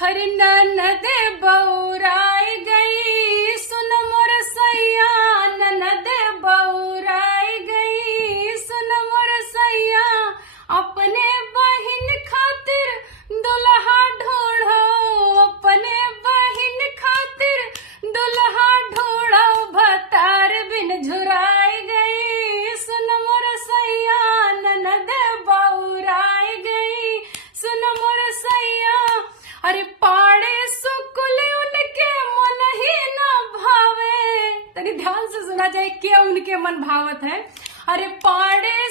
हर ननद बौराई गई, सुन मोर सैया ननद बौराई गई, सुन मोर सैया अपने बहिन खातिर दुल्हा ढूंढो, अपने बहिन खातिर दुल्हा ढूंढो, भतार बिन झुराई गई, सुन मोर सैया ननद बौराई गई, सुन मोर सैया। अरे पाड़े सुकुल उनके मन ही न भावे, तनी ध्यान से सुना जाए क्या उनके मन भावत है। अरे पाड़े